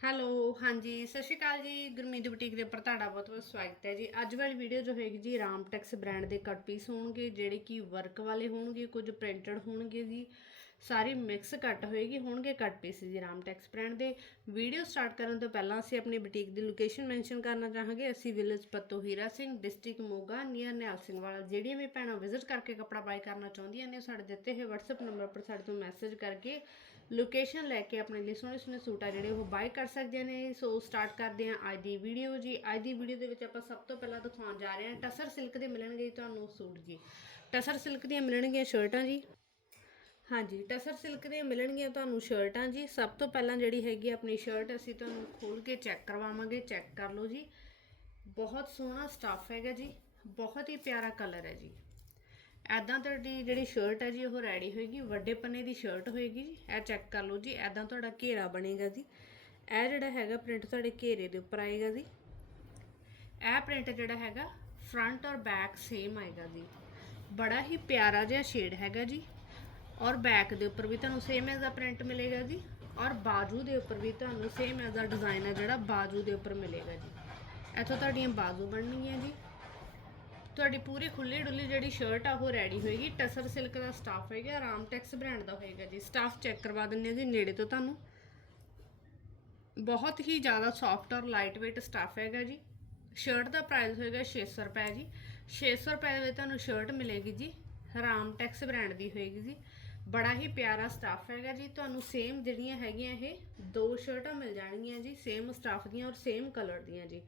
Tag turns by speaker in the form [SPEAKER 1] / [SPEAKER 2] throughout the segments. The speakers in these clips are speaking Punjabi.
[SPEAKER 1] ਹੈਲੋ, ਹਾਂਜੀ, ਸਤਿ ਸ਼੍ਰੀ ਅਕਾਲ ਜੀ। ਗੁਰਮੀਤ ਬੁਟੀਕ ਦੇ ਉੱਪਰ ਤੁਹਾਡਾ ਬਹੁਤ ਬਹੁਤ ਸਵਾਗਤ ਹੈ ਜੀ। ਅੱਜ ਵਾਲੀ ਵੀਡੀਓ ਜੋ ਹੋਏਗੀ ਜੀ ਰਾਮਟੈਕਸ ਬ੍ਰਾਂਡ ਦੇ ਕੱਟ ਪੀਸ ਹੋਣਗੇ, ਜਿਹੜੇ ਕਿ ਵਰਕ ਵਾਲੇ ਹੋਣਗੇ, ਕੁਝ ਪ੍ਰਿੰਟਡ ਹੋਣਗੇ ਜੀ। ਸਾਰੀ ਮਿਕਸ ਕੱਟ ਹੋਏਗੀ, ਹੋਣਗੇ ਕੱਟ ਪੀਸ ਜੀ ਰਾਮਟੈਕਸ ਬ੍ਰਾਂਡ ਦੇ। ਵੀਡੀਓ ਸਟਾਰਟ ਕਰਨ ਤੋਂ ਪਹਿਲਾਂ ਅਸੀਂ ਆਪਣੀ ਬੁਟੀਕ ਦੀ ਲੋਕੇਸ਼ਨ ਮੈਂਸ਼ਨ ਕਰਨਾ ਚਾਹਾਂਗੇ। ਅਸੀਂ village Patto Hira Singh district Moga near Nihal Singh Wala. ਜਿਹੜੀਆਂ ਵੀ ਭੈਣਾਂ ਵਿਜ਼ਿਟ ਕਰਕੇ ਕੱਪੜਾ ਬਾਈ ਕਰਨਾ ਚਾਹੁੰਦੀਆਂ ਨੇ, ਉਹ ਸਾਡੇ ਦਿੱਤੇ ਹੋਏ WhatsApp ਨੰਬਰ ਪਰ ਸਾਡੇ ਤੋਂ ਮੈਸੇਜ ਕਰਕੇ ਲੋਕੇਸ਼ਨ ਲੈ ਕੇ ਆਪਣੇ ਲਈ ਸੋਹਣੇ ਸੋਹਣੇ ਸੂਟ ਆ ਜਿਹੜੇ ਉਹ ਬਾਈ ਕਰ ਸਕਦੇ ਨੇ। ਸੋ ਸਟਾਰਟ ਕਰਦੇ ਹਾਂ ਅੱਜ ਦੀ ਵੀਡੀਓ ਜੀ। ਅੱਜ ਦੀ ਵੀਡੀਓ ਦੇ ਵਿੱਚ ਆਪਾਂ ਸਭ ਤੋਂ ਪਹਿਲਾਂ ਦਿਖਾਉਣ ਜਾ ਰਹੇ ਹਾਂ ਟਸਰ ਸਿਲਕ ਦੇ ਮਿਲਣਗੇ ਜੀ ਤੁਹਾਨੂੰ ਸੂਟ ਜੀ। ਟਸਰ ਸਿਲਕ ਦੀਆਂ ਮਿਲਣਗੀਆਂ ਸ਼ਰਟਾਂ ਜੀ। ਹਾਂਜੀ, ਟਸਰ ਸਿਲਕ ਦੀਆਂ ਮਿਲਣਗੀਆਂ ਤੁਹਾਨੂੰ ਸ਼ਰਟਾਂ ਜੀ। ਸਭ ਤੋਂ ਪਹਿਲਾਂ ਜਿਹੜੀ ਹੈਗੀ ਆ ਆਪਣੀ ਸ਼ਰਟ ਅਸੀਂ ਤੁਹਾਨੂੰ ਖੋਲ ਕੇ ਚੈੱਕ ਕਰਵਾਵਾਂਗੇ। ਚੈੱਕ ਕਰ ਲਓ ਜੀ। ਬਹੁਤ ਸੋਹਣਾ ਸਟੱਫ ਹੈਗਾ ਜੀ। ਬਹੁਤ ਹੀ ਪਿਆਰਾ ਕਲਰ ਹੈ ਜੀ। ਐਦਾਂ ਤੁਹਾਡੀ ਜਿਹੜੀ ਸ਼ਰਟ ਹੈ ਜੀ, ਉਹ ਰੈਡੀ ਹੋਏਗੀ, ਵੱਡੇ ਪੰਨੇ ਦੀ ਸ਼ਰਟ ਹੋਏਗੀ ਜੀ। ਇਹ ਚੈੱਕ ਕਰ ਲਓ ਜੀ, ਐਦਾਂ ਤੁਹਾਡਾ ਘੇਰਾ ਬਣੇਗਾ ਜੀ। ਇਹ ਜਿਹੜਾ ਹੈਗਾ ਪ੍ਰਿੰਟ ਤੁਹਾਡੇ ਘੇਰੇ ਦੇ ਉੱਪਰ ਆਏਗਾ ਜੀ। ਇਹ ਪ੍ਰਿੰਟ ਜਿਹੜਾ ਹੈਗਾ ਫਰੰਟ ਔਰ ਬੈਕ ਸੇਮ ਆਏਗਾ ਜੀ। ਬੜਾ ਹੀ ਪਿਆਰਾ ਜਿਹਾ ਸ਼ੇਡ ਹੈਗਾ ਜੀ। ਔਰ ਬੈਕ ਦੇ ਉੱਪਰ ਵੀ ਤੁਹਾਨੂੰ ਸੇਮ ਐਜ਼ ਦਾ ਪ੍ਰਿੰਟ ਮਿਲੇਗਾ ਜੀ। ਔਰ ਬਾਜੂ ਦੇ ਉੱਪਰ ਵੀ ਤੁਹਾਨੂੰ ਸੇਮ ਐਜ਼ ਦਾ ਡਿਜ਼ਾਈਨ ਹੈ ਜਿਹੜਾ ਬਾਜੂ ਦੇ ਉੱਪਰ ਮਿਲੇਗਾ ਜੀ। ਇੱਥੋਂ ਤੁਹਾਡੀਆਂ ਬਾਜੂ ਬਣਨਗੀਆਂ ਜੀ। ਤੁਹਾਡੀ ਪੂਰੀ ਖੁੱਲੀ ਡੁੱਲੀ ਜਿਹੜੀ ਸ਼ਰਟ ਆ, ਉਹ ਰੈਡੀ ਹੋਏਗੀ। ਟਸਰ ਸਿਲਕ ਦਾ ਸਟਾਫ ਹੋਏਗਾ ਰਾਮਟੈਕਸ ਬ੍ਰਾਂਡ ਦਾ ਹੋਏਗਾ ਜੀ। ਸਟਾਫ ਚੈੱਕ ਕਰਵਾ ਦਿੰਦੇ ਹਾਂ ਜੀ ਨੇੜੇ ਤੋਂ ਤੁਹਾਨੂੰ। ਬਹੁਤ ਹੀ ਜ਼ਿਆਦਾ ਸੌਫਟ ਔਰ ਲਾਈਟ weight ਸਟਾਫ ਹੈਗਾ ਜੀ। ਸ਼ਰਟ ਦਾ ਪ੍ਰਾਈਸ ਹੋਏਗਾ 600 ਰੁਪਏ ਜੀ। 600 ਰੁਪਏ ਦੇ ਵਿੱਚ ਤੁਹਾਨੂੰ ਸ਼ਰਟ ਮਿਲੇਗੀ ਜੀ। ਰਾਮਟੈਕਸ ਬ੍ਰਾਂਡ ਦੀ ਹੋਏਗੀ ਜੀ। ਬੜਾ ਹੀ ਪਿਆਰਾ ਸਟਾਫ ਹੈਗਾ ਜੀ। ਤੁਹਾਨੂੰ ਸੇਮ ਜਿਹੜੀਆਂ ਹੈਗੀਆਂ ਇਹ, ਦੋ ਸ਼ਰਟਾਂ ਮਿਲ ਜਾਣਗੀਆਂ ਜੀ। ਸੇਮ ਸਟਾਫ ਦੀਆਂ ਔਰ ਸੇਮ ਕਲਰ ਦੀਆਂ ਜੀ।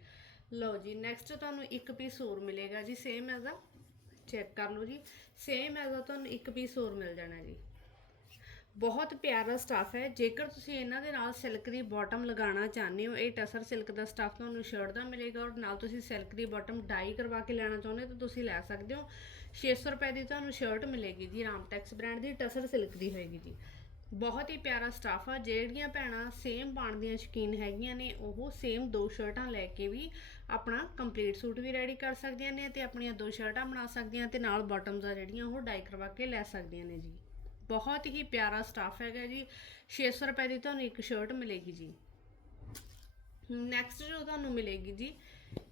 [SPEAKER 1] ਲਓ ਜੀ ਨੈਕਸਟ ਤੁਹਾਨੂੰ ਇੱਕ ਪੀਸ ਹੋਰ ਮਿਲੇਗਾ ਜੀ ਸੇਮ ਐਜ਼ ਆ ਚੈੱਕ ਕਰ ਲਓ ਜੀ। ਸੇਮ ਐਜ਼ ਆ ਤੁਹਾਨੂੰ ਇੱਕ ਪੀਸ ਹੋਰ ਮਿਲ ਜਾਣਾ ਜੀ। ਬਹੁਤ ਪਿਆਰਾ ਸਟਾਫ ਹੈ। ਜੇਕਰ ਤੁਸੀਂ ਇਹਨਾਂ ਦੇ ਨਾਲ ਸਿਲਕ ਦੀ ਬਾਟਮ ਲਗਾਉਣਾ ਚਾਹੁੰਦੇ ਹੋ, ਇਹ ਟਸਰ ਸਿਲਕ ਦਾ ਸਟਾਫ ਤੁਹਾਨੂੰ ਸ਼ਰਟ ਦਾ ਮਿਲੇਗਾ ਔਰ ਨਾਲ ਤੁਸੀਂ ਸਿਲਕ ਦੀ ਬਾਟਮ ਡਾਈ ਕਰਵਾ ਕੇ ਲੈਣਾ ਚਾਹੁੰਦੇ ਹੋ, ਤਾਂ ਤੁਸੀਂ ਲੈ ਸਕਦੇ ਹੋ। 600 ਰੁਪਏ ਦੀ ਤੁਹਾਨੂੰ ਸ਼ਰਟ ਮਿਲੇਗੀ ਜੀ ਰਾਮਟੈਕਸ ਬ੍ਰਾਂਡ ਦੀ, ਟਸਰ ਸਿਲਕ ਦੀ ਹੋਏਗੀ ਜੀ। ਬਹੁਤ ਹੀ ਪਿਆਰਾ ਸਟਾਫ ਆ, ਜਿਹੜੀਆਂ ਭੈਣਾਂ ਸੇਮ ਪਾਣ ਦੀਆਂ ਸ਼ਕੀਨ ਹੈਗੀਆਂ ਨੇ, ਉਹ ਸੇਮ ਦੋ ਸ਼ਰਟਾਂ ਲੈ ਕੇ ਵੀ ਆਪਣਾ ਕੰਪਲੀਟ ਸੂਟ ਵੀ ਰੈਡੀ ਕਰ ਸਕਦੀਆਂ ਨੇ ਤੇ ਆਪਣੀਆਂ ਦੋ ਸ਼ਰਟਾਂ ਬਣਾ ਸਕਦੀਆਂ ਤੇ ਨਾਲ ਬਾਟਮਸ ਆ ਜਿਹੜੀਆਂ, ਉਹ ਡਾਈ ਕਰਵਾ ਕੇ ਲੈ ਸਕਦੀਆਂ ਨੇ ਜੀ। ਬਹੁਤ ਹੀ ਪਿਆਰਾ ਸਟਾਫ ਹੈਗਾ ਜੀ। 600 ਰੁਪਏ ਦੀ ਤੁਹਾਨੂੰ ਇੱਕ ਸ਼ਰਟ ਮਿਲੇਗੀ ਜੀ। ਨੈਕਸਟ ਜੋ ਤੁਹਾਨੂੰ ਮਿਲੇਗੀ ਜੀ,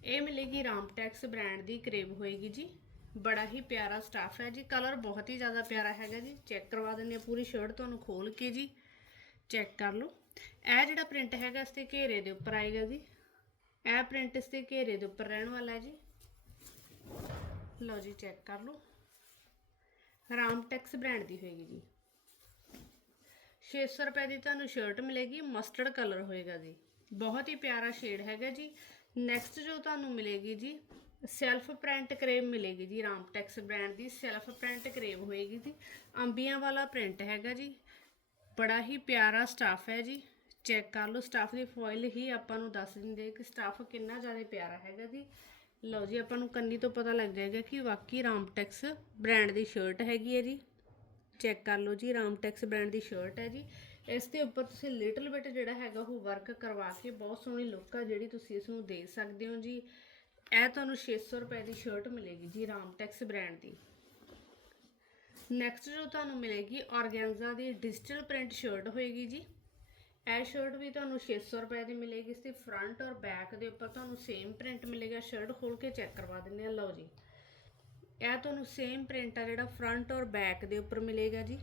[SPEAKER 1] ਇਹ ਮਿਲੇਗੀ ਰਾਮਟੈਕਸ ਬ੍ਰਾਂਡ ਦੀ ਕਰੇਬ ਹੋਏਗੀ ਜੀ। ਬੜਾ ਹੀ ਪਿਆਰਾ ਸਟਾਫ ਹੈ ਜੀ। ਕਲਰ ਬਹੁਤ ਹੀ ਜ਼ਿਆਦਾ ਪਿਆਰਾ ਹੈਗਾ ਜੀ। ਚੈੱਕ ਕਰਵਾ ਦਿੰਦੇ ਆ ਪੂਰੀ ਸ਼ਰਟ ਤੁਹਾਨੂੰ ਖੋਲ ਕੇ ਜੀ। ਚੈੱਕ ਕਰ ਲਓ। ਇਹ ਜਿਹੜਾ ਪ੍ਰਿੰਟ ਹੈਗਾ ਇਸ ਤੇ ਘੇਰੇ ਦੇ ਉੱਪਰ ਆਏਗਾ ਜੀ। ਇਹ ਪ੍ਰਿੰਟ ਇਸ ਤੇ ਘੇਰੇ ਦੇ ਉੱਪਰ ਰਹਿਣ ਵਾਲਾ ਹੈ ਜੀ। ਲਓ ਜੀ ਚੈੱਕ ਕਰ ਲਓ। ਰਾਮਟੈਕਸ ਬ੍ਰਾਂਡ ਦੀ ਹੋਏਗੀ ਜੀ। 600 ਰੁਪਏ ਦੀ ਤੁਹਾਨੂੰ ਸ਼ਰਟ ਮਿਲੇਗੀ। ਮਸਟਰਡ ਕਲਰ ਹੋਏਗਾ ਜੀ। ਬਹੁਤ ਹੀ ਪਿਆਰਾ ਸ਼ੇਡ ਹੈਗਾ ਜੀ। ਨੈਕਸਟ ਜੋ ਤੁਹਾਨੂੰ ਮਿਲੇਗੀ ਜੀ ਸੈਲਫ ਪ੍ਰਿੰਟ ਕਰੇਮ ਮਿਲੇਗੀ ਜੀ ਰਾਮਟੈਕਸ ਬ੍ਰਾਂਡ ਦੀ ਸੈਲਫ ਪ੍ਰਿੰਟ ਕਰੇਮ ਹੋਏਗੀ ਜੀ। ਅੰਬੀਆਂ ਵਾਲਾ ਪ੍ਰਿੰਟ ਹੈਗਾ ਜੀ, ਬੜਾ ਹੀ ਪਿਆਰਾ ਸਟਾਫ ਹੈ ਜੀ। ਚੈੱਕ ਕਰ ਲਓ, ਸਟਾਫ ਦੀ ਫੋਇਲ ਹੀ ਆਪਾਂ ਨੂੰ ਦੱਸ ਦਿੰਦੇ ਕਿ ਸਟਾਫ ਕਿੰਨਾ ਜ਼ਿਆਦਾ ਪਿਆਰਾ ਹੈਗਾ ਜੀ। ਲਓ ਜੀ, ਆਪਾਂ ਨੂੰ ਕੰਨੀ ਤੋਂ ਪਤਾ ਲੱਗ ਜਾਏਗਾ ਕਿ ਵਾਕਈ ਰਾਮਟੈਕਸ ਬ੍ਰਾਂਡ ਦੀ ਸ਼ਰਟ ਹੈਗੀ ਹੈ ਜੀ। ਚੈੱਕ ਕਰ ਲਓ ਜੀ ਰਾਮਟੈਕਸ ਬ੍ਰਾਂਡ ਦੀ ਸ਼ਰਟ ਹੈ ਜੀ। ਇਸ ਦੇ ਉੱਪਰ ਤੁਸੀਂ ਲਿਟਲ ਬਿਟ ਜਿਹੜਾ ਹੈਗਾ ਉਹ ਵਰਕ ਕਰਵਾ ਕੇ ਬਹੁਤ ਸੋਹਣੀ ਲੁੱਕ ਆ ਜਿਹੜੀ ਤੁਸੀਂ ਇਸ ਨੂੰ ਦੇ ਸਕਦੇ ਹੋ ਜੀ। ਇਹ ਤੁਹਾਨੂੰ 600 ਰੁਪਏ ਦੀ ਸ਼ਰਟ ਮਿਲੇਗੀ ਜੀ ਰਾਮਟੈਕਸ ਬ੍ਰਾਂਡ ਦੀ। ਨੈਕਸਟ ਜੋ ਤੁਹਾਨੂੰ ਮਿਲੇਗੀ, ਔਰਗੈਂਜ਼ਾ ਦੀ ਡਿਜੀਟਲ ਪ੍ਰਿੰਟ ਸ਼ਰਟ ਹੋਏਗੀ ਜੀ। ਇਹ ਸ਼ਰਟ ਵੀ ਤੁਹਾਨੂੰ 600 ਰੁਪਏ ਦੀ ਮਿਲੇਗੀ, ਇਸ ਦੀ ਫਰੰਟ ਔਰ ਬੈਕ ਦੇ ਉੱਪਰ ਤੁਹਾਨੂੰ ਸੇਮ ਪ੍ਰਿੰਟ ਮਿਲੇਗਾ ਸ਼ਰਟ ਖੋਲ ਕੇ ਚੈੱਕ ਕਰਵਾ ਦਿੰਦੇ ਆ ਲਓ ਜੀ। ਇਹ ਤੁਹਾਨੂੰ ਸੇਮ ਪ੍ਰਿੰਟ ਆ ਜਿਹੜਾ ਫਰੰਟ ਔਰ ਬੈਕ ਦੇ ਉੱਪਰ ਮਿਲੇਗਾ ਜੀ।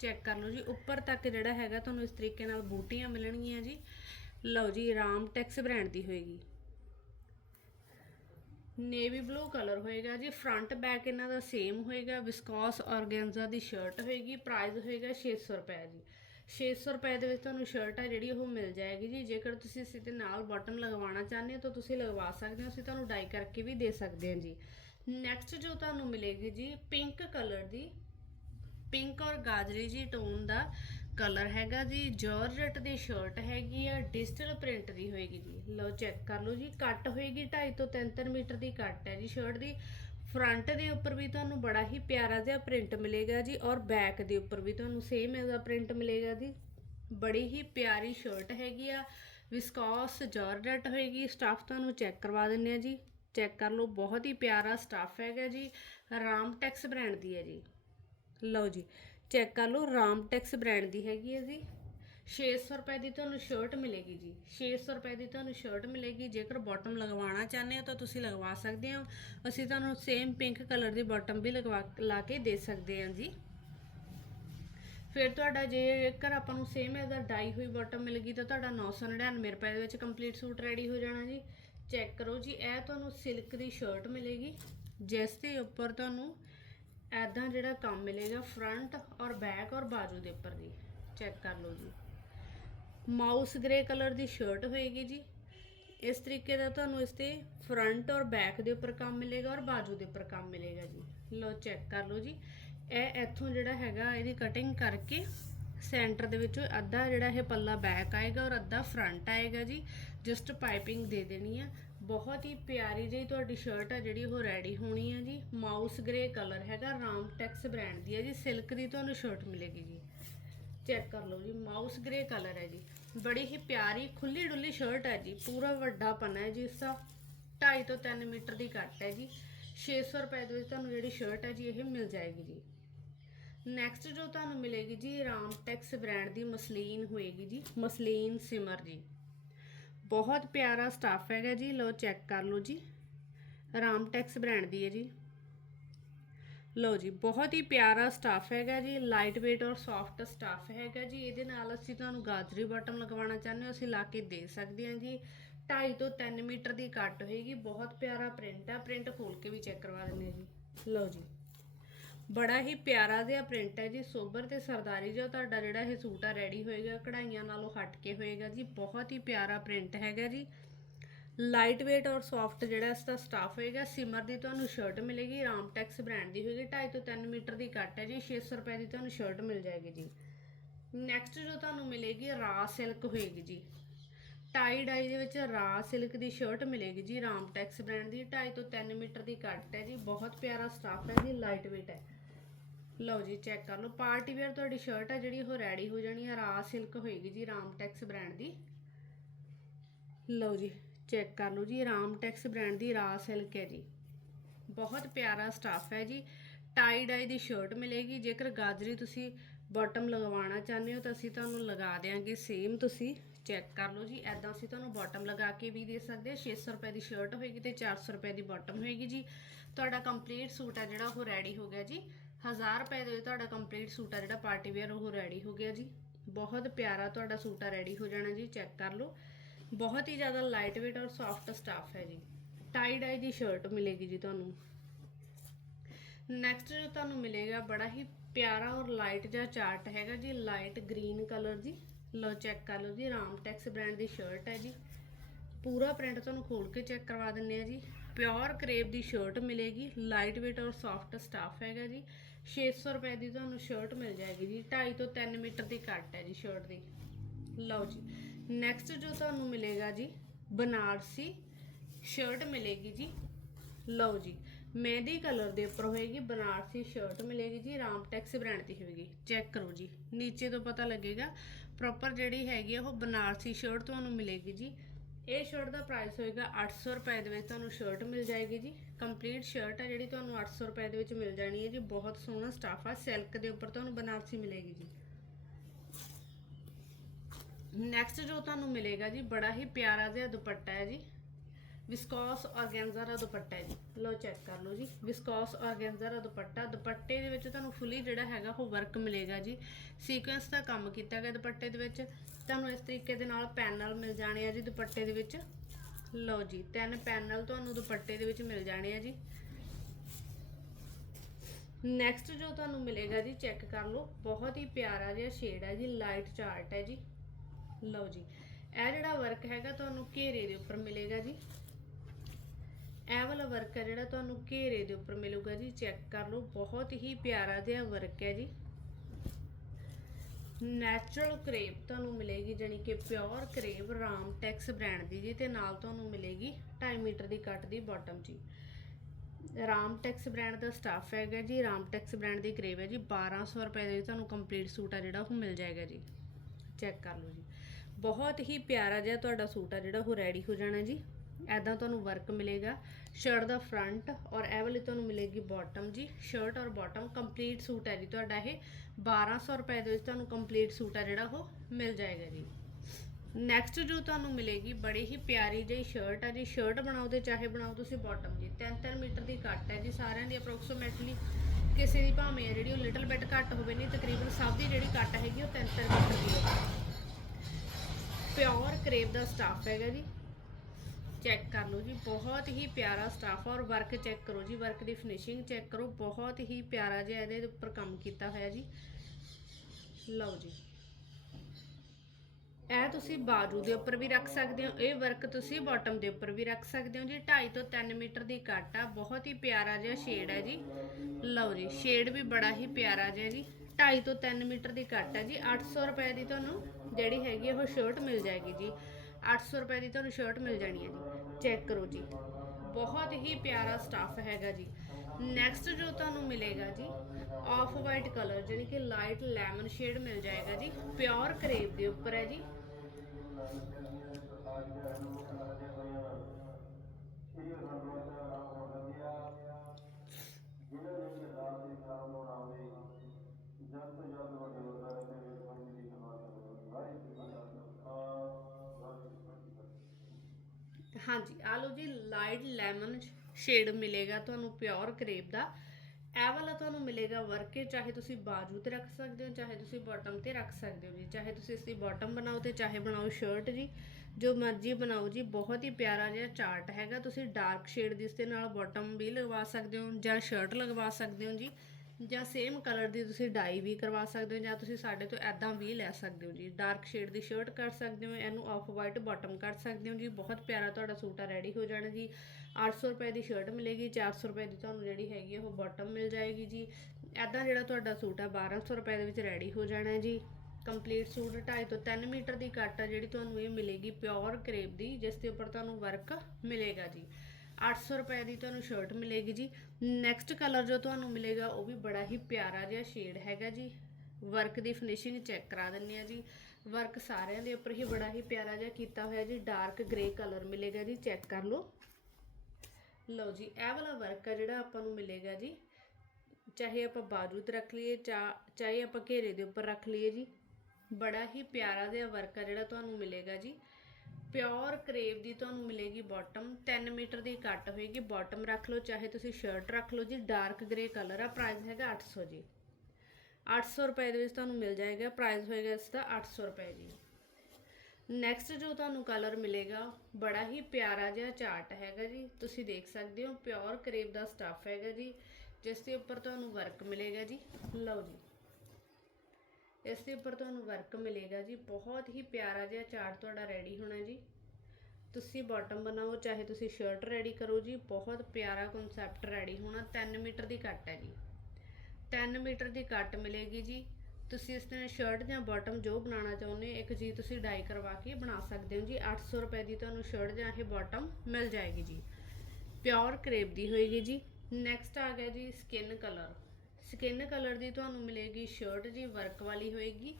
[SPEAKER 1] ਚੈੱਕ ਕਰ ਲਓ ਜੀ, ਉੱਪਰ ਤੱਕ ਜਿਹੜਾ ਹੈਗਾ, ਤੁਹਾਨੂੰ ਇਸ ਤਰੀਕੇ ਨਾਲ ਬੂਟੀਆਂ ਮਿਲਣਗੀਆਂ ਜੀ। ਲਓ ਜੀ ਰਾਮ ਟੈਕਸ ਬ੍ਰਾਂਡ ਦੀ ਹੋਏਗੀ। ਨੇਵੀ ਬਲੂ ਕਲਰ ਹੋਏਗਾ ਜੀ ਫਰੰਟ ਬੈਕ ਇਹਨਾਂ ਦਾ ਸੇਮ ਹੋਏਗਾ ਵਿਸਕੋਸ ਔਰਗੈਂਜ਼ਾ ਦੀ ਸ਼ਰਟ ਹੋਏਗੀ ਪ੍ਰਾਈਸ ਹੋਏਗਾ 600 ਰੁਪਏ ਜੀ। 600 ਰੁਪਏ ਦੇ ਵਿੱਚ ਤੁਹਾਨੂੰ ਸ਼ਰਟ ਆ ਜਿਹੜੀ ਉਹ ਮਿਲ ਜਾਏਗੀ ਜੀ, ਜੇਕਰ ਤੁਸੀਂ ਇਸ ਦੇ ਨਾਲ ਬਾਟਮ ਲਗਵਾਉਣਾ ਚਾਹੁੰਦੇ ਹੋ ਤਾਂ ਤੁਸੀਂ ਲਗਵਾ ਸਕਦੇ ਹੋ, ਅਸੀਂ ਤੁਹਾਨੂੰ ਡਾਈ ਕਰਕੇ ਵੀ ਦੇ ਸਕਦੇ ਹਾਂ ਜੀ। ਨੈਕਸਟ ਜੋ ਤੁਹਾਨੂੰ ਮਿਲੇਗੀ ਜੀ ਪਿੰਕ ਕਲਰ ਦੀ ਪਿੰਕ ਔਰ ਗਾਜਰੀ ਜੀ ਟੋਨ ਦਾ ਕਲਰ ਹੈਗਾ ਜੀ ਜਾਰਜਟ ਦੀ ਸ਼ਰਟ ਹੈਗੀ ਆ ਡਿਜੀਟਲ ਪ੍ਰਿੰਟ ਦੀ ਹੋਏਗੀ ਜੀ। ਲਓ ਚੈੱਕ ਕਰ ਲਓ ਜੀ, ਕੱਟ ਹੋਏਗੀ 2.5 ਤੋਂ 3 ਮੀਟਰ ਦੀ ਕੱਟ ਹੈ ਜੀ ਸ਼ਰਟ ਦੀ। ਫਰੰਟ ਦੇ ਉੱਪਰ ਵੀ ਤੁਹਾਨੂੰ ਬੜਾ ਹੀ ਪਿਆਰਾ ਜਿਹਾ ਪ੍ਰਿੰਟ ਮਿਲੇਗਾ ਜੀ ਔਰ ਬੈਕ ਦੇ ਉੱਪਰ ਵੀ ਤੁਹਾਨੂੰ ਸੇਮ ਐਜ਼ਾ ਪ੍ਰਿੰਟ ਮਿਲੇਗਾ ਜੀ। ਬੜੀ ਹੀ ਪਿਆਰੀ ਸ਼ਰਟ ਹੈਗੀ ਆ ਵਿਸਕੋਸ ਜਾਰਜਟ ਹੋਏਗੀ ਸਟਾਫ ਤੁਹਾਨੂੰ ਚੈੱਕ ਕਰਵਾ ਦਿੰਨੇ ਆ ਜੀ। ਚੈੱਕ ਕਰ ਲਓ, ਬਹੁਤ ਹੀ ਪਿਆਰਾ ਸਟਾਫ ਹੈਗਾ ਜੀ, ਰਾਮਟੈਕਸ ਬ੍ਰਾਂਡ ਦੀ ਹੈ ਜੀ। ਲਓ ਜੀ ਚੈੱਕ ਕਰ ਲਓ ਰਾਮਟੈਕਸ ਬ੍ਰਾਂਡ ਦੀ ਹੈਗੀ ਹੈ ਜੀ। 600 ਰੁਪਏ ਦੀ ਤੁਹਾਨੂੰ ਸ਼ਰਟ ਮਿਲੇਗੀ ਜੀ। 600 ਰੁਪਏ ਦੀ ਤੁਹਾਨੂੰ ਸ਼ਰਟ ਮਿਲੇਗੀ। ਜੇਕਰ ਬਾਟਮ ਲਗਵਾਉਣਾ ਚਾਹੁੰਦੇ ਹੋ ਤਾਂ ਤੁਸੀਂ ਲਗਵਾ ਸਕਦੇ ਹੋ। ਅਸੀਂ ਤੁਹਾਨੂੰ ਸੇਮ ਪਿੰਕ ਕਲਰ ਦੀ ਬਾਟਮ ਵੀ ਲਗਵਾ ਲਾ ਕੇ ਦੇ ਸਕਦੇ ਹਾਂ ਜੀ। ਫਿਰ ਤੁਹਾਡਾ ਜੇਕਰ ਆਪਾਂ ਨੂੰ ਸੇਮ ਇਹਦਾ ਡਾਈ ਹੋਈ ਬਾਟਮ ਮਿਲ ਗਈ ਤਾਂ ਤੁਹਾਡਾ 999 ਰੁਪਏ ਦੇ ਵਿੱਚ ਕੰਪਲੀਟ ਸੂਟ ਰੈਡੀ ਹੋ ਜਾਣਾ ਜੀ। ਚੈੱਕ ਕਰੋ ਜੀ, ਇਹ ਤੁਹਾਨੂੰ ਸਿਲਕ ਦੀ ਸ਼ਰਟ ਮਿਲੇਗੀ। ਜਿਸ ਦੇ ਉੱਪਰ ਤੁਹਾਨੂੰ ਐਦਾਂ ਜਿਹੜਾ ਕੰਮ ਮਿਲੇਗਾ ਫਰੰਟ ਔਰ ਬੈਕ ਔਰ ਬਾਜੂ ਦੇ ਉੱਪਰ ਜੀ ਚੈੱਕ ਕਰ ਲਓ ਜੀ। ਮਾਊਸ ਗ੍ਰੇ ਕਲਰ ਦੀ ਸ਼ਰਟ ਹੋਏਗੀ ਜੀ। ਇਸ ਤਰੀਕੇ ਦਾ ਤੁਹਾਨੂੰ ਇਸ ਤੇ ਫਰੰਟ ਔਰ ਬੈਕ ਦੇ ਉੱਪਰ ਕੰਮ ਮਿਲੇਗਾ ਔਰ ਬਾਜੂ ਦੇ ਉੱਪਰ ਕੰਮ ਮਿਲੇਗਾ ਜੀ। ਲਓ ਚੈੱਕ ਕਰ ਲਓ ਜੀ। ਇਹ ਇੱਥੋਂ ਜਿਹੜਾ ਹੈਗਾ, ਇਹਦੀ ਕਟਿੰਗ ਕਰਕੇ ਸੈਂਟਰ ਦੇ ਵਿੱਚੋਂ ਅੱਧਾ ਜਿਹੜਾ ਇਹ ਪੱਲਾ ਬੈਕ ਆਏਗਾ ਔਰ ਅੱਧਾ ਫਰੰਟ ਆਏਗਾ ਜੀ। ਜਸਟ ਪਾਈਪਿੰਗ ਦੇ ਦੇਣੀ ਆ। ਬਹੁਤ ਹੀ ਪਿਆਰੀ ਜਿਹੀ ਤੁਹਾਡੀ ਸ਼ਰਟ ਆ ਜਿਹੜੀ ਉਹ ਰੈਡੀ ਹੋਣੀ ਹੈ ਜੀ। ਮਾਊਸ ਗ੍ਰੇ ਕਲਰ ਹੈਗਾ ਰਾਮਟੈਕਸ ਬ੍ਰਾਂਡ ਦੀ ਹੈ ਜੀ। ਸਿਲਕ ਦੀ ਤੁਹਾਨੂੰ ਸ਼ਰਟ ਮਿਲੇਗੀ ਜੀ। ਚੈੱਕ ਕਰ ਲਓ ਜੀ ਮਾਊਸ ਗ੍ਰੇ ਕਲਰ ਹੈ ਜੀ। ਬੜੀ ਹੀ ਪਿਆਰੀ, ਖੁੱਲੀ ਡੁੱਲੀ ਸ਼ਰਟ ਹੈ ਜੀ। ਪੂਰਾ ਵੱਡਾ ਪਨ ਹੈ ਜੀ ਇਸਦਾ 2.5 ਤੋਂ 3 ਮੀਟਰ ਦੀ ਕੱਟ ਹੈ ਜੀ। 600 ਰੁਪਏ ਦੇ ਵਿੱਚ ਤੁਹਾਨੂੰ ਜਿਹੜੀ ਸ਼ਰਟ ਹੈ ਜੀ, ਇਹ ਮਿਲ ਜਾਏਗੀ ਜੀ। ਨੈਕਸਟ ਜੋ ਤੁਹਾਨੂੰ ਮਿਲੇਗੀ ਜੀ ਰਾਮਟੈਕਸ ਬ੍ਰਾਂਡ ਦੀ ਮਸਲੀਨ ਹੋਏਗੀ ਜੀ। ਮਸਲੀਨ ਸਿਮਰ ਜੀ। ਬਹੁਤ ਪਿਆਰਾ ਸਟਾਫ ਹੈਗਾ ਜੀ, ਲਓ ਚੈੱਕ ਕਰ ਲਓ ਜੀ। ਰਾਮਟੈਕਸ ਬ੍ਰਾਂਡ ਦੀ ਹੈ ਜੀ। ਲਓ ਜੀ, ਬਹੁਤ ਹੀ ਪਿਆਰਾ ਸਟਾਫ ਹੈਗਾ ਜੀ ਲਾਈਟ weight ਔਰ ਸੌਫਟ ਸਟਾਫ ਹੈਗਾ ਜੀ। ਇਹਦੇ ਨਾਲ ਅਸੀਂ ਤੁਹਾਨੂੰ ਗਾਜਰੀ ਬਾਟਮ ਲਗਵਾਉਣਾ ਚਾਹੁੰਦੇ ਹੋ, ਅਸੀਂ ਲਾ ਕੇ ਦੇ ਸਕਦੇ ਹਾਂ ਜੀ। 2.5 ਤੋਂ 3 ਮੀਟਰ ਦੀ ਕੱਟ ਹੋਏਗੀ, ਬਹੁਤ ਪਿਆਰਾ ਪ੍ਰਿੰਟ ਆ ਪ੍ਰਿੰਟ ਖੋਲ ਕੇ ਵੀ ਚੈੱਕ ਕਰਵਾ ਦਿੰਦੇ ਹਾਂ ਜੀ। ਲਓ ਜੀ। ਬੜਾ ਹੀ ਪਿਆਰਾ ਜਿਹਾ ਪ੍ਰਿੰਟ ਹੈ ਜੀ, ਸੋਬਰ ਤੇ ਸਰਦਾਰੀ ਜਿਹਾ ਤੁਹਾਡਾ ਜਿਹੜਾ ਇਹ ਸੂਟ ਆ ਰੈਡੀ ਹੋਏਗਾ, ਕਢਾਈਆਂ ਨਾਲੋਂ ਹਟ ਕੇ ਹੋਏਗਾ ਜੀ, ਬਹੁਤ ਹੀ ਪਿਆਰਾ ਪ੍ਰਿੰਟ ਹੈਗਾ ਜੀ। ਲਾਈਟ weight ਔਰ ਸੌਫਟ ਜਿਹੜਾ ਇਸ ਦਾ ਸਟਾਫ ਹੋਏਗਾ ਸਿਮਰ ਦੀ ਤੁਹਾਨੂੰ ਸ਼ਰਟ ਮਿਲੇਗੀ ਰਾਮਟੈਕਸ ਬ੍ਰਾਂਡ ਦੀ ਹੋਏਗੀ 2.5 ਤੋਂ 3 ਮੀਟਰ ਦੀ ਕੱਟ ਹੈ ਜੀ 600 ਰੁਪਏ ਦੀ ਤੁਹਾਨੂੰ ਸ਼ਰਟ ਮਿਲ ਜਾਏਗੀ ਜੀ। ਨੈਕਸਟ ਜੋ ਤੁਹਾਨੂੰ ਮਿਲੇਗੀ ਰਾ ਸਿਲਕ ਹੋਏਗੀ ਜੀ। ਟਾਈ ਡਾਈ ਦੇ ਵਿੱਚ ਰਾ ਸਿਲਕ ਦੀ ਸ਼ਰਟ ਮਿਲੇਗੀ ਜੀ ਰਾਮਟੈਕਸ ਬ੍ਰਾਂਡ ਦੀ 2.5 ਤੋਂ 3 ਮੀਟਰ ਦੀ ਕੱਟ ਹੈ ਜੀ, ਬਹੁਤ ਪਿਆਰਾ ਸਟਾਫ ਹੈ ਜੀ ਲਾਈਟ weight ਹੈ। ਲਓ ਜੀ ਚੈੱਕ ਕਰ ਲਓ। ਪਾਰਟੀ ਵੇਅਰ ਤੁਹਾਡੀ ਸ਼ਰਟ ਹੈ ਜਿਹੜੀ, ਉਹ ਰੈਡੀ ਹੋ ਜਾਣੀ ਆ ਰਾ ਸਿਲਕ ਹੋਏਗੀ ਜੀ, ਰਾਮਟੈਕਸ ਬ੍ਰਾਂਡ ਦੀ। ਲਓ ਜੀ ਚੈੱਕ ਕਰ ਲਓ ਜੀ, ਰਾਮਟੈਕਸ ਬ੍ਰਾਂਡ ਦੀ ਰਾ ਸਿਲਕ ਹੈ ਜੀ। ਬਹੁਤ ਪਿਆਰਾ ਸਟਾਫ ਹੈ ਜੀ। ਟਾਈ ਡਾਈ ਦੀ ਸ਼ਰਟ ਮਿਲੇਗੀ। ਜੇਕਰ ਗਾਜਰੀ ਤੁਸੀਂ ਬਾਟਮ ਲਗਵਾਉਣਾ ਚਾਹੁੰਦੇ ਹੋ, ਤਾਂ ਅਸੀਂ ਤੁਹਾਨੂੰ ਲਗਾ ਦੇਾਂਗੇ ਸੇਮ ਤੁਸੀਂ। ਚੈੱਕ ਕਰ ਲਓ ਜੀ ਐਦਾਂ ਅਸੀਂ ਤੁਹਾਨੂੰ ਬਾਟਮ ਲਗਾ ਕੇ ਵੀ ਦੇ ਸਕਦੇ ਹਾਂ। 600 ਰੁਪਏ ਦੀ ਸ਼ਰਟ ਹੋਏਗੀ ਤੇ 400 ਰੁਪਏ ਦੀ ਬਾਟਮ ਹੋਏਗੀ ਜੀ। ਤੁਹਾਡਾ ਕੰਪਲੀਟ ਸੂਟ ਆ ਜਿਹੜਾ, ਉਹ ਰੈਡੀ ਹੋ ਗਿਆ ਜੀ। 1000 ਰੁਪਏ ਦੇ ਵਿੱਚ ਤੁਹਾਡਾ ਕੰਪਲੀਟ ਸੂਟ ਆ, ਜਿਹੜਾ ਪਾਰਟੀ ਵੇਅਰ ਉਹ ਰੈਡੀ ਹੋ ਗਿਆ ਜੀ। ਬਹੁਤ ਪਿਆਰਾ ਤੁਹਾਡਾ ਸੂਟ ਆ ਰੈਡੀ ਹੋ ਜਾਣਾ ਜੀ ਚੈੱਕ ਕਰ ਲਓ। ਬਹੁਤ ਹੀ ਜ਼ਿਆਦਾ ਲਾਈਟ weight ਔਰ ਸੌਫਟ ਸਟਾਫ ਹੈ ਜੀ। ਟਾਈ ਡਾਈ ਦੀ ਸ਼ਰਟ ਮਿਲੇਗੀ ਜੀ ਤੁਹਾਨੂੰ। ਨੈਕਸਟ ਜੋ ਤੁਹਾਨੂੰ ਮਿਲੇਗਾ, ਬੜਾ ਹੀ ਪਿਆਰਾ ਔਰ ਲਾਈਟ ਜਿਹਾ ਚਾਰਟ ਹੈਗਾ ਜੀ ਲਾਈਟ ਗ੍ਰੀਨ ਕਲਰ ਜੀ। ਲਓ ਚੈੱਕ ਕਰ ਲਓ ਜੀ, ਰਾਮਟੈਕਸ ਬ੍ਰਾਂਡ ਦੀ ਸ਼ਰਟ ਹੈ ਜੀ। ਪੂਰਾ ਪ੍ਰਿੰਟ ਤੁਹਾਨੂੰ ਖੋਲ ਕੇ ਚੈੱਕ ਕਰਵਾ ਦਿੰਨੇ ਆ ਜੀ। ਪਿਓਰ ਕਰੇਪ ਦੀ ਸ਼ਰਟ ਮਿਲੇਗੀ ਲਾਈਟ weight ਔਰ ਸੌਫਟ ਸਟਾਫ ਹੈਗਾ ਜੀ। 600 ਰੁਪਏ ਦੀ ਤੁਹਾਨੂੰ ਸ਼ਰਟ ਮਿਲ ਜਾਏਗੀ ਜੀ। 2.5 ਤੋਂ 3 ਮੀਟਰ ਦੀ ਕੱਟ ਹੈ ਜੀ ਸ਼ਰਟ ਦੀ। ਲਓ ਜੀ। ਨੈਕਸਟ ਜੋ ਤੁਹਾਨੂੰ ਮਿਲੇਗਾ ਜੀ, ਬਨਾਰਸੀ ਸ਼ਰਟ ਮਿਲੇਗੀ ਜੀ। ਲਓ ਜੀ। ਮਹਿੰਦੀ ਕਲਰ ਦੇ ਉੱਪਰ ਹੋਏਗੀ ਬਨਾਰਸੀ ਸ਼ਰਟ ਮਿਲੇਗੀ ਜੀ। ਰਾਮ ਰਾਮਟੈਕਸ ਬ੍ਰਾਂਡ ਦੀ ਹੋਏਗੀ। ਚੈੱਕ ਕਰੋ ਜੀ। ਨੀਚੇ ਤੋਂ ਪਤਾ ਲੱਗੇਗਾ। ਪ੍ਰੋਪਰ ਜਿਹੜੀ ਹੈਗੀ ਆ ਉਹ ਬਨਾਰਸੀ ਸ਼ਰਟ ਤੁਹਾਨੂੰ ਮਿਲੇਗੀ ਜੀ। ਇਹ ਸ਼ਰਟ ਦਾ ਪ੍ਰਾਈਸ ਹੋਏਗਾ 800 ਰੁਪਏ ਦੇ ਵਿੱਚ ਤੁਹਾਨੂੰ ਸ਼ਰਟ ਮਿਲ ਜਾਏਗੀ ਜੀ। ਕੰਪਲੀਟ ਸ਼ਰਟ ਹੈ ਜਿਹੜੀ ਤੁਹਾਨੂੰ 800 ਰੁਪਏ ਦੇ ਵਿੱਚ ਮਿਲ ਜਾਣੀ ਹੈ ਜੀ। ਬਹੁਤ ਸੋਹਣਾ ਸਟਾਫ ਆ। ਸਿਲਕ ਦੇ ਉੱਪਰ ਤੁਹਾਨੂੰ ਬਨਾਰਸੀ ਮਿਲੇਗੀ ਜੀ। ਨੈਕਸਟ ਜੋ ਤੁਹਾਨੂੰ ਮਿਲੇਗਾ ਜੀ, ਬੜਾ ਹੀ ਪਿਆਰਾ ਜਿਹਾ ਦੁਪੱਟਾ ਹੈ ਜੀ। ਵਿਸਕੋਸ ਆਰਗੈਂਜ਼ਾ ਦਾ ਦੁਪੱਟਾ ਹੈ ਜੀ। ਲੋ ਚੈੱਕ ਕਰ ਲਓ ਜੀ। ਵਿਸਕੋਸ ਆਰਗੈਂਜ਼ਾ ਦਾ ਦੁਪੱਟਾ। ਦੁਪੱਟੇ ਦੇ ਵਿੱਚ ਤੁਹਾਨੂੰ ਫੁੱਲੀ ਜਿਹੜਾ ਹੈਗਾ ਉਹ ਵਰਕ ਮਿਲੇਗਾ ਜੀ। ਸੀਕੁਐਂਸ ਦਾ ਕੰਮ ਕੀਤਾ ਗਿਆ ਦੁਪੱਟੇ ਦੇ ਵਿੱਚ। ਤੁਹਾਨੂੰ ਇਸ ਤਰੀਕੇ ਦੇ ਨਾਲ ਪੈਨਲ ਮਿਲ ਜਾਣੇ ਆ ਜੀ ਦੁਪੱਟੇ ਦੇ ਵਿੱਚ। ਲਓ ਜੀ, ਤਿੰਨ ਪੈਨਲ ਤੁਹਾਨੂੰ ਦੁਪੱਟੇ ਦੇ ਵਿੱਚ ਮਿਲ ਜਾਣੇ ਆ ਜੀ। ਨੈਕਸਟ ਜੋ ਤੁਹਾਨੂੰ ਮਿਲੇਗਾ ਜੀ ਚੈੱਕ ਕਰ ਲਓ। ਬਹੁਤ ਹੀ ਪਿਆਰਾ ਜਿਹਾ ਸ਼ੇਡ ਹੈ ਜੀ ਲਾਈਟ ਚਾਰਟ ਹੈ ਜੀ। ਲਓ ਜੀ, ਇਹ ਜਿਹੜਾ ਵਰਕ ਹੈਗਾ ਤੁਹਾਨੂੰ ਘੇਰੇ ਦੇ ਉੱਪਰ ਮਿਲੇਗਾ ਜੀ। ਇਹ ਵਾਲਾ ਵਰਕ ਹੈ ਜਿਹੜਾ ਤੁਹਾਨੂੰ ਘੇਰੇ ਦੇ ਉੱਪਰ ਮਿਲੂਗਾ ਜੀ ਚੈੱਕ ਕਰ ਲਓ। ਬਹੁਤ ਹੀ ਪਿਆਰਾ ਜਿਹਾ ਵਰਕ ਹੈ ਜੀ। ਨੈਚੁਰਲ ਕਰੇਪ ਤੁਹਾਨੂੰ ਮਿਲੇਗੀ ਜਾਨੀ ਕਿ ਪਿਓਰ ਕਰੇਪ ਰਾਮਟੈਕਸ ਬ੍ਰਾਂਡ ਦੀ ਜੀ, ਤੇ ਨਾਲ ਤੁਹਾਨੂੰ ਮਿਲੇਗੀ 2.5 ਮੀਟਰ ਦੀ ਕੱਟ ਦੀ ਬਾਟਮ ਜੀ। ਰਾਮ ਟੈਕਸ ਬ੍ਰਾਂਡ ਦਾ ਸਟਾਫ ਹੈਗਾ ਜੀ ਰਾਮ ਟੈਕਸ ਬ੍ਰਾਂਡ ਦੀ ਕਰੇਪ ਹੈ ਜੀ। 1200 ਰੁਪਏ ਦੇ ਵਿੱਚ ਤੁਹਾਨੂੰ ਕੰਪਲੀਟ ਸੂਟ ਆ ਜਿਹੜਾ, ਉਹ ਮਿਲ ਜਾਏਗਾ ਜੀ। ਚੈੱਕ ਕਰ ਲਓ ਜੀ। ਬਹੁਤ ਹੀ ਪਿਆਰਾ ਜਿਹਾ ਤੁਹਾਡਾ ਸੂਟ ਆ ਜਿਹੜਾ, ਉਹ ਰੈਡੀ ਹੋ ਜਾਣਾ ਜੀ। ਐਦਾਂ ਤੁਹਾਨੂੰ ਵਰਕ ਮਿਲੇਗਾ। ਸ਼ਰਟ ਦਾ ਫਰੰਟ ਔਰ ਇਹ ਵਾਲੀ ਤੁਹਾਨੂੰ ਮਿਲੇਗੀ ਬਾਟਮ ਜੀ। ਸ਼ਰਟ ਔਰ ਬਾਟਮ ਕੰਪਲੀਟ ਸੂਟ ਹੈ ਜੀ। ਤੁਹਾਡਾ ਇਹ 1200 ਰੁਪਏ ਦੇ ਵਿੱਚ ਤੁਹਾਨੂੰ ਕੰਪਲੀਟ ਸੂਟ ਹੈ ਜਿਹੜਾ ਉਹ ਮਿਲ ਜਾਏਗਾ ਜੀ। ਨੈਕਸਟ ਜੋ ਤੁਹਾਨੂੰ ਮਿਲੇਗੀ, ਬੜੀ ਹੀ ਪਿਆਰੀ ਜਿਹੀ ਸ਼ਰਟ ਹੈ ਜੀ। ਸ਼ਰਟ ਬਣਾਓ ਤੇ ਚਾਹੇ ਬਣਾਓ ਤੁਸੀਂ ਬਾਟਮ ਜੀ। 3-3 ਮੀਟਰ ਦੀ ਕੱਟ ਹੈ ਜੀ। ਸਾਰਿਆਂ ਦੀ ਅਪਰੋਕਸੀਮੇਟਲੀ ਕਿਸੇ ਦੀ ਭਾਵੇਂ ਹੈ ਜਿਹੜੀ ਉਹ ਲਿਟਲ ਬਿਟ ਘੱਟ ਹੋਵੇ ਨਹੀਂ, ਤਕਰੀਬਨ ਸਭ ਦੀ ਜਿਹੜੀ ਕੱਟ ਹੈਗੀ ਉਹ 3-3 ਮੀਟਰ ਦੀ ਹੋਵੇ ਪਿਓਰ ਕਰੇਪ ਦਾ ਸਟਾਫ ਹੈਗਾ ਜੀ। ਚੈੱਕ ਕਰ ਲਓ ਜੀ। ਬਹੁਤ ਹੀ ਪਿਆਰਾ ਸਟਾਫ ਔਰ ਵਰਕ ਚੈੱਕ ਕਰੋ ਜੀ। ਵਰਕ ਦੀ ਫਿਨਿਸ਼ਿੰਗ ਚੈੱਕ ਕਰੋ। ਬਹੁਤ ਹੀ ਪਿਆਰਾ ਜਿਹਾ ਇਹਦੇ ਉੱਪਰ ਕੰਮ ਕੀਤਾ ਹੋਇਆ ਜੀ। ਲਓ ਜੀ। ਇਹ ਤੁਸੀਂ ਬਾਜੂ ਦੇ ਉੱਪਰ ਵੀ ਰੱਖ ਸਕਦੇ ਹੋ। ਇਹ ਵਰਕ ਤੁਸੀਂ ਬਾਟਮ ਦੇ ਉੱਪਰ ਵੀ ਰੱਖ ਸਕਦੇ ਹੋ ਜੀ। 2.5 ਤੋਂ 3 ਮੀਟਰ ਦੀ ਕੱਟ ਆ। ਬਹੁਤ ਹੀ ਪਿਆਰਾ ਜਿਹਾ ਸ਼ੇਡ ਹੈ ਜੀ। ਲਓ ਜੀ। ਸ਼ੇਡ ਵੀ ਬੜਾ ਹੀ ਪਿਆਰਾ ਜਿਹਾ ਜੀ। 2.5 ਤੋਂ 3 ਮੀਟਰ ਦੀ ਕੱਟ ਹੈ ਜੀ। 800 ਰੁਪਏ ਦੀ ਤੁਹਾਨੂੰ ਜਿਹੜੀ ਹੈਗੀ ਉਹ ਸ਼ਰਟ ਮਿਲ ਜਾਏਗੀ ਜੀ। 800 ਰੁਪਏ ਦੀ ਤੁਹਾਨੂੰ ਸ਼ਰਟ ਮਿਲ ਜਾਣੀ ਹੈ ਜੀ। ਚੈੱਕ ਕਰੋ ਜੀ। ਬਹੁਤ ਹੀ ਪਿਆਰਾ ਸਟਾਫ ਹੈਗਾ ਜੀ। ਨੈਕਸਟ ਜੋ ਤੁਹਾਨੂੰ ਮਿਲੇਗਾ ਜੀ ਆਫ ਵਾਈਟ ਕਲਰ ਜਾਨੀ ਕਿ ਲਾਈਟ ਲੈਮਨ ਸ਼ੇਡ ਮਿਲ ਜਾਏਗਾ ਜੀ। ਪਿਓਰ ਕਰੇਪ ਦੇ ਉੱਪਰ ਹੈ ਜੀ। ਹਾਂਜੀ ਆ ਲਓ ਜੀ ਲਾਈਟ ਲੈਮਨ ਸ਼ੇਡ ਮਿਲੇਗਾ ਤੁਹਾਨੂੰ ਪਿਓਰ ਕਰੇਪ ਦਾ। ਇਹ ਵਾਲਾ ਤੁਹਾਨੂੰ ਮਿਲੇਗਾ ਵਰਕੇ ਚਾਹੇ ਤੁਸੀਂ ਬਾਜੂ ਤੇ ਰੱਖ ਸਕਦੇ ਹੋ, ਚਾਹੇ ਤੁਸੀਂ ਬਾਟਮ ਤੇ ਰੱਖ ਸਕਦੇ ਹੋ ਜੀ। ਚਾਹੇ ਤੁਸੀਂ ਇਸ ਦੀ ਬਾਟਮ ਬਣਾਓ ਤੇ ਚਾਹੇ ਬਣਾਓ ਸ਼ਰਟ ਜੀ। ਜੋ ਮਰਜ਼ੀ ਬਣਾਓ ਜੀ, ਬਹੁਤ ਹੀ ਪਿਆਰਾ ਜਿਹਾ ਚਾਰਟ ਹੈਗਾ। ਤੁਸੀਂ ਡਾਰਕ ਸ਼ੇਡ ਦੀ ਇਸ ਦੇ ਨਾਲ ਬਾਟਮ ਵੀ ਲਗਵਾ ਸਕਦੇ ਹੋ ਜਾਂ ਸ਼ਰਟ ਲਗਵਾ ਸਕਦੇ ਹੋ ਜੀ। ਜਾਂ ਸੇਮ ਕਲਰ ਦੀ ਤੁਸੀਂ ਡਾਈ ਵੀ ਕਰਵਾ ਸਕਦੇ ਹੋ ਜਾਂ ਤੁਸੀਂ ਸਾਡੇ ਤੋਂ ਐਦਾਂ ਵੀ ਲੈ ਸਕਦੇ ਹੋ ਜੀ। ਡਾਰਕ ਸ਼ੇਡ ਦੀ ਸ਼ਰਟ ਕਰ ਸਕਦੇ ਹੋ, ਇਹਨੂੰ ਆਫ ਵਾਈਟ ਬਾਟਮ ਕਰ ਸਕਦੇ ਹੋ ਜੀ। ਬਹੁਤ ਪਿਆਰਾ ਤੁਹਾਡਾ ਸੂਟ ਆ ਰੈਡੀ ਹੋ ਜਾਣਾ ਜੀ। 800 ਰੁਪਏ ਦੀ ਸ਼ਰਟ ਮਿਲੇਗੀ 400 ਰੁਪਏ ਦੀ ਤੁਹਾਨੂੰ ਜਿਹੜੀ ਹੈਗੀ ਆ ਉਹ ਬਾਟਮ ਮਿਲ ਜਾਏਗੀ ਜੀ। ਐਦਾਂ ਜਿਹੜਾ ਤੁਹਾਡਾ ਸੂਟ ਆ 1200 ਰੁਪਏ ਦੇ ਵਿੱਚ ਰੈਡੀ ਹੋ ਜਾਣਾ ਹੈ ਜੀ। ਕੰਪਲੀਟ ਸੂਟ 2.5 ਤੋਂ 3 ਮੀਟਰ ਦੀ ਕੱਟ ਆ, ਜਿਹੜੀ ਤੁਹਾਨੂੰ ਇਹ ਮਿਲੇਗੀ ਪਿਓਰ ਕਰੇਪ ਦੀ, ਜਿਸ ਦੇ ਉੱਪਰ ਤੁਹਾਨੂੰ ਵਰਕ ਮਿਲੇਗਾ ਜੀ। 800 ਰੁਪਏ ਦੀ ਤੁਹਾਨੂੰ ਸ਼ਰਟ ਮਿਲੇਗੀ ਜੀ। ਨੈਕਸਟ ਕਲਰ ਜੋ ਤੁਹਾਨੂੰ ਮਿਲੇਗਾ, ਉਹ ਵੀ ਬੜਾ ਹੀ ਪਿਆਰਾ ਜਿਹਾ ਸ਼ੇਡ ਹੈਗਾ ਜੀ। ਵਰਕ ਦੀ ਫਿਨਿਸ਼ਿੰਗ ਚੈੱਕ ਕਰਾ ਦਿੰਨੇ ਆ ਜੀ। ਵਰਕ ਸਾਰਿਆਂ ਦੇ ਉੱਪਰ ਹੀ ਬੜਾ ਹੀ ਪਿਆਰਾ ਜਿਹਾ ਕੀਤਾ ਹੋਇਆ ਜੀ। ਡਾਰਕ ਗ੍ਰੇ ਕਲਰ ਮਿਲੇਗਾ ਜੀ ਚੈੱਕ ਕਰ ਲਓ। ਲਓ ਜੀ, ਇਹ ਵਾਲਾ ਵਰਕ ਆ ਜਿਹੜਾ ਆਪਾਂ ਨੂੰ ਮਿਲੇਗਾ ਜੀ। ਚਾਹੇ ਆਪਾਂ ਬਾਜੂ ਤੇ ਰੱਖ ਲਈਏ, ਚਾ- ਚਾਹੇ ਆਪਾਂ ਘੇਰੇ ਦੇ ਉੱਪਰ ਰੱਖ ਲਈਏ ਜੀ। ਬੜਾ ਹੀ ਪਿਆਰਾ ਜਿਹਾ ਵਰਕ ਆ ਜਿਹੜਾ ਤੁਹਾਨੂੰ ਮਿਲੇਗਾ ਜੀ। ਪਿਓਰ ਕਰੇਵ ਦੀ ਤੁਹਾਨੂੰ ਮਿਲੇਗੀ ਬਾਟਮ 3 ਮੀਟਰ ਦੀ ਕੱਟ ਹੋਏਗੀ। ਬਾਟਮ ਰੱਖ ਲਓ, ਚਾਹੇ ਤੁਸੀਂ ਸ਼ਰਟ ਰੱਖ ਲਓ ਜੀ ਡਾਰਕ ਗ੍ਰੇ ਕਲਰ ਆ ਪ੍ਰਾਈਸ ਹੈਗਾ 800 ਜੀ। 800 ਰੁਪਏ ਦੇ ਵਿੱਚ ਤੁਹਾਨੂੰ ਮਿਲ ਜਾਏਗਾ ਪ੍ਰਾਈਸ ਹੋਏਗਾ ਇਸ ਦਾ 800 ਰੁਪਏ ਜੀ। ਨੈਕਸਟ ਜੋ ਤੁਹਾਨੂੰ ਕਲਰ ਮਿਲੇਗਾ, ਬੜਾ ਹੀ ਪਿਆਰਾ ਜਿਹਾ ਚਾਰਟ ਹੈਗਾ ਜੀ। ਤੁਸੀਂ ਦੇਖ ਸਕਦੇ ਹੋ, ਪਿਓਰ ਕਰੇਵ ਦਾ ਸਟੱਫ ਹੈਗਾ ਜੀ, ਜਿਸ ਦੇ ਉੱਪਰ ਤੁਹਾਨੂੰ ਵਰਕ ਮਿਲੇਗਾ ਜੀ। ਲਓ ਜੀ। ਇਸ ਦੇ ਉੱਪਰ ਤੁਹਾਨੂੰ ਵਰਕ ਮਿਲੇਗਾ ਜੀ। ਬਹੁਤ ਹੀ ਪਿਆਰਾ ਜਿਹਾ ਚਾਰਟ ਤੁਹਾਡਾ ਰੈਡੀ ਹੋਣਾ ਜੀ। ਤੁਸੀਂ ਬਾਟਮ ਬਣਾਓ, ਚਾਹੇ ਤੁਸੀਂ ਸ਼ਰਟ ਰੈਡੀ ਕਰੋ ਜੀ। ਬਹੁਤ ਪਿਆਰਾ ਕਨਸੈਪਟ ਰੈਡੀ ਹੋਣਾ। 3 ਮੀਟਰ ਦੀ ਕੱਟ ਹੈ ਜੀ। 3 ਮੀਟਰ ਦੀ ਕੱਟ ਮਿਲੇਗੀ ਜੀ। ਤੁਸੀਂ ਇਸ ਤਰ੍ਹਾਂ ਸ਼ਰਟ ਜਾਂ ਬਾਟਮ ਜੋ ਬਣਾਉਣਾ ਚਾਹੁੰਦੇ ਹੋ, ਇੱਕ ਜੀ ਤੁਸੀਂ ਡਾਈ ਕਰਵਾ ਕੇ ਬਣਾ ਸਕਦੇ ਹੋ ਜੀ। 800 ਰੁਪਏ ਦੀ ਤੁਹਾਨੂੰ ਸ਼ਰਟ ਜਾਂ ਇਹ ਬਾਟਮ ਮਿਲ ਜਾਏਗੀ ਜੀ। ਪਿਓਰ ਕਰੇਪ ਦੀ ਹੋਏਗੀ ਜੀ। ਨੈਕਸਟ ਆ ਗਿਆ ਜੀ ਸਕਿਨ ਕਲਰ ਸਕਿਨ ਕਲਰ ਦੀ ਤੁਹਾਨੂੰ ਮਿਲੇਗੀ ਸ਼ਰਟ ਜੀ, ਵਰਕ ਵਾਲੀ ਹੋਏਗੀ।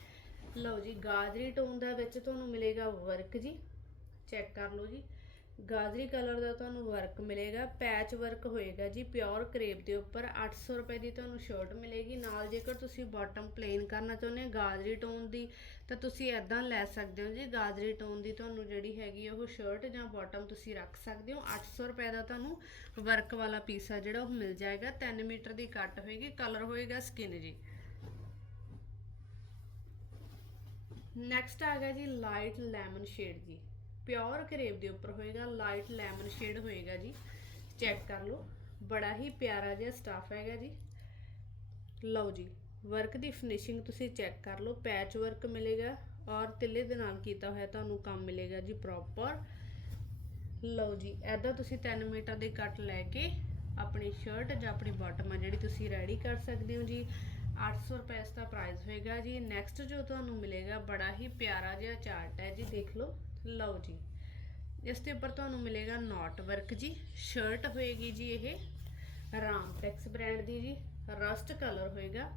[SPEAKER 1] ਲਓ ਜੀ, ਗਾਜਰੀ ਟੋਨ ਦਾ ਵਿੱਚ ਤੁਹਾਨੂੰ ਮਿਲੇਗਾ ਵਰਕ ਜੀ। ਚੈੱਕ ਕਰ ਲਓ ਜੀ। ਗਾਜਰੀ ਕਲਰ ਦਾ ਤੁਹਾਨੂੰ ਵਰਕ ਮਿਲੇਗਾ ਪੈਚ ਵਰਕ ਹੋਏਗਾ ਜੀ ਪਿਓਰ ਕਰੇਪ ਦੇ ਉੱਪਰ 800 ਰੁਪਏ ਦੀ ਤੁਹਾਨੂੰ ਸ਼ਰਟ ਮਿਲੇਗੀ। ਨਾਲ ਜੇਕਰ ਤੁਸੀਂ ਬਾਟਮ ਪਲੇਨ ਕਰਨਾ ਚਾਹੁੰਦੇ ਹੋ ਗਾਜਰੀ ਟੋਨ ਦੀ, ਤਾਂ ਤੁਸੀਂ ਐਦਾਂ ਲੈ ਸਕਦੇ ਹੋ ਜੀ, ਗਾਜਰੀ ਟੋਨ ਦੀ ਤੁਹਾਨੂੰ ਜਿਹੜੀ ਹੈਗੀ ਆ ਉਹ ਸ਼ਰਟ ਜਾਂ ਬਾਟਮ ਤੁਸੀਂ ਰੱਖ ਸਕਦੇ ਹੋ। 800 ਰੁਪਏ ਦਾ ਤੁਹਾਨੂੰ ਵਰਕ ਵਾਲਾ ਪੀਸ ਆ ਜਿਹੜਾ ਉਹ ਮਿਲ ਜਾਏਗਾ। 3 ਮੀਟਰ ਦੀ ਕੱਟ ਹੋਏਗੀ ਕਲਰ ਹੋਏਗਾ ਸਕਿਨ ਜੀ। ਨੈਕਸਟ ਆ ਗਿਆ ਜੀ ਲਾਈਟ ਲੈਮਨ ਸ਼ੇਡ ਜੀ। ਪਿਓਰ ਕਰੇਪ ਦੇ ਉੱਪਰ ਹੋਏਗਾ, ਲਾਈਟ ਲੈਮਨ ਸ਼ੇਡ ਹੋਏਗਾ ਜੀ। ਚੈੱਕ ਕਰ ਲਓ, ਬੜਾ ਹੀ ਪਿਆਰਾ ਜਿਹਾ ਸਟਾਫ ਹੈਗਾ ਜੀ। ਲਓ ਜੀ, ਵਰਕ ਦੀ ਫਿਨਿਸ਼ਿੰਗ ਤੁਸੀਂ ਚੈੱਕ ਕਰ ਲਓ, ਪੈਚ ਵਰਕ ਮਿਲੇਗਾ ਔਰ ਤਿੱਲੇ ਦੇ ਨਾਲ ਕੀਤਾ ਹੋਇਆ ਤੁਹਾਨੂੰ ਕੰਮ ਮਿਲੇਗਾ ਜੀ ਪ੍ਰੋਪਰ। ਲਓ ਜੀ ਐਦਾਂ ਤੁਸੀਂ 3 ਮੀਟਰ ਦੀ ਕੱਟ ਲੈ ਕੇ ਆਪਣੀ ਸ਼ਰਟ ਜਾਂ ਆਪਣੀ ਬਾਟਮ ਆ ਜਿਹੜੀ ਤੁਸੀਂ ਰੈਡੀ ਕਰ ਸਕਦੇ ਹੋ ਜੀ। 800 ਰੁਪਏ ਇਸ ਦਾ ਪ੍ਰਾਈਸ ਹੋਏਗਾ ਜੀ। ਨੈਕਸਟ ਜੋ ਤੁਹਾਨੂੰ ਮਿਲੇਗਾ, ਬੜਾ ਹੀ ਪਿਆਰਾ ਜਿਹਾ ਚਾਰਟ ਹੈ ਜੀ, ਦੇਖ ਲਓ। ਲਓ ਜੀ। ਇਸ ਦੇ ਉੱਪਰ ਤੁਹਾਨੂੰ ਮਿਲੇਗਾ ਨੋਟ ਵਰਕ ਜੀ। ਸ਼ਰਟ ਹੋਏਗੀ ਜੀ ਇਹ ਰਾਮਟੈਕਸ ਬ੍ਰਾਂਡ ਦੀ ਜੀ। ਰਸਟ ਕਲਰ ਹੋਏਗਾ।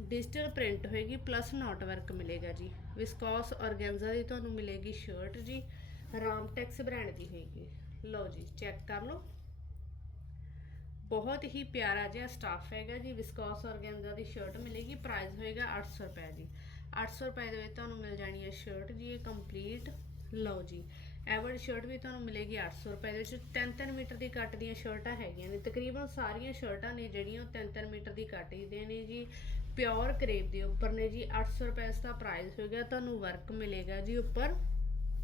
[SPEAKER 1] ਡਿਜੀਟਲ ਪ੍ਰਿੰਟ ਹੋਏਗੀ ਪਲੱਸ ਨੋਟ ਵਰਕ ਮਿਲੇਗਾ ਜੀ। ਵਿਸਕੋਸ ਔਰਗੈਂਜ਼ਾ ਦੀ ਤੁਹਾਨੂੰ ਮਿਲੇਗੀ ਸ਼ਰਟ ਜੀ। ਰਾਮਟੈਕਸ ਬ੍ਰਾਂਡ ਦੀ ਹੋਏਗੀ। ਲਓ ਜੀ ਚੈੱਕ ਕਰ ਲਓ। ਬਹੁਤ ਹੀ ਪਿਆਰਾ ਜਿਹਾ ਸਟਾਫ ਹੈਗਾ ਜੀ। ਵਿਸਕੋਸ ਔਰਗੈਂਜ਼ਾ ਦੀ ਸ਼ਰਟ ਮਿਲੇਗੀ। ਪ੍ਰਾਈਸ ਹੋਏਗਾ 800 ਰੁਪਏ ਜੀ। 800 ਰੁਪਏ ਦੇ ਵਿੱਚ ਤੁਹਾਨੂੰ ਮਿਲ ਜਾਣੀ ਹੈ ਸ਼ਰਟ ਜੀ, ਇਹ ਕੰਪਲੀਟ ਲਓ ਜੀ ਐਵਰਡ ਸ਼ਰਟ ਵੀ ਤੁਹਾਨੂੰ ਮਿਲੇਗੀ 800 ਰੁਪਏ ਦੇ ਵਿੱਚ। 3-3 ਮੀਟਰ ਦੀ ਕੱਟ ਦੀਆਂ ਸ਼ਰਟਾਂ ਹੈਗੀਆਂ ਨੇ। ਤਕਰੀਬਨ ਸਾਰੀਆਂ ਸ਼ਰਟਾਂ ਨੇ ਜਿਹੜੀਆਂ ਉਹ 3-3 ਮੀਟਰ ਦੀ ਕੱਟ ਦੀਆਂ ਨੇ ਜੀ। ਪਿਓਰ ਕਰੇਪ ਦੇ ਉੱਪਰ ਨੇ ਜੀ। 800 ਰੁਪਏ ਇਸ ਦਾ ਪ੍ਰਾਈਸ ਹੋਏਗਾ ਤੁਹਾਨੂੰ ਵਰਕ ਮਿਲੇਗਾ ਜੀ ਉੱਪਰ।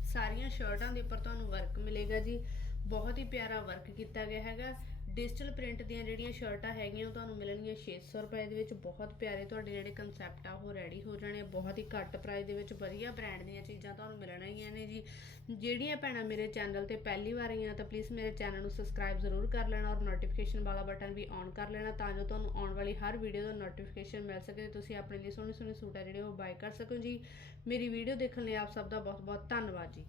[SPEAKER 1] ਸਾਰੀਆਂ ਸ਼ਰਟਾਂ ਦੇ ਉੱਪਰ ਤੁਹਾਨੂੰ ਵਰਕ ਮਿਲੇਗਾ ਜੀ। ਬਹੁਤ ਹੀ ਪਿਆਰਾ ਵਰਕ ਕੀਤਾ ਗਿਆ ਹੈਗਾ। ਡਿਜੀਟਲ ਪ੍ਰਿੰਟ ਦੀਆਂ ਜਿਹੜੀਆਂ ਸ਼ਰਟਾਂ ਹੈਗੀਆਂ, ਉਹ ਤੁਹਾਨੂੰ ਮਿਲਣਗੀਆਂ 600 ਰੁਪਏ ਦੇ ਵਿੱਚ। ਬਹੁਤ ਪਿਆਰੇ ਤੁਹਾਡੇ ਜਿਹੜੇ ਕਨਸੈਪਟ ਆ, ਉਹ ਰੈਡੀ ਹੋ ਜਾਣੇ ਆ। ਬਹੁਤ ਹੀ ਘੱਟ ਪ੍ਰਾਈਸ ਦੇ ਵਿੱਚ ਵਧੀਆ ਬ੍ਰਾਂਡ ਦੀਆਂ ਚੀਜ਼ਾਂ ਤੁਹਾਨੂੰ ਮਿਲਣਗੀਆਂ ਨੇ ਜੀ। ਜਿਹੜੀਆਂ ਭੈਣਾਂ ਮੇਰੇ ਚੈਨਲ ਤੇ ਪਹਿਲੀ ਵਾਰ ਆਈਆਂ, ਤਾਂ ਪਲੀਜ਼ ਮੇਰੇ ਚੈਨਲ ਨੂੰ ਸਬਸਕ੍ਰਾਈਬ ਜ਼ਰੂਰ ਕਰ ਲੈਣਾ ਔਰ ਨੋਟੀਫਿਕੇਸ਼ਨ ਵਾਲਾ ਬਟਨ ਵੀ ਔਨ ਕਰ ਲੈਣਾ, ਤਾਂ ਜੋ ਤੁਹਾਨੂੰ ਆਉਣ ਵਾਲੀ ਹਰ ਵੀਡੀਓ ਦਾ ਨੋਟੀਫਿਕੇਸ਼ਨ ਮਿਲ ਸਕੇ ਤੇ ਤੁਸੀਂ ਆਪਣੇ ਲਈ ਸੋਹਣੇ ਸੋਹਣੇ ਸੂਟ ਆ ਜਿਹੜੇ ਉਹ ਬਾਏ ਕਰ ਸਕੋ ਜੀ। ਮੇਰੀ ਵੀਡੀਓ ਦੇਖਣ ਲਈ ਆਪ ਸਭ ਦਾ ਬਹੁਤ ਬਹੁਤ ਧੰਨਵਾਦ ਜੀ।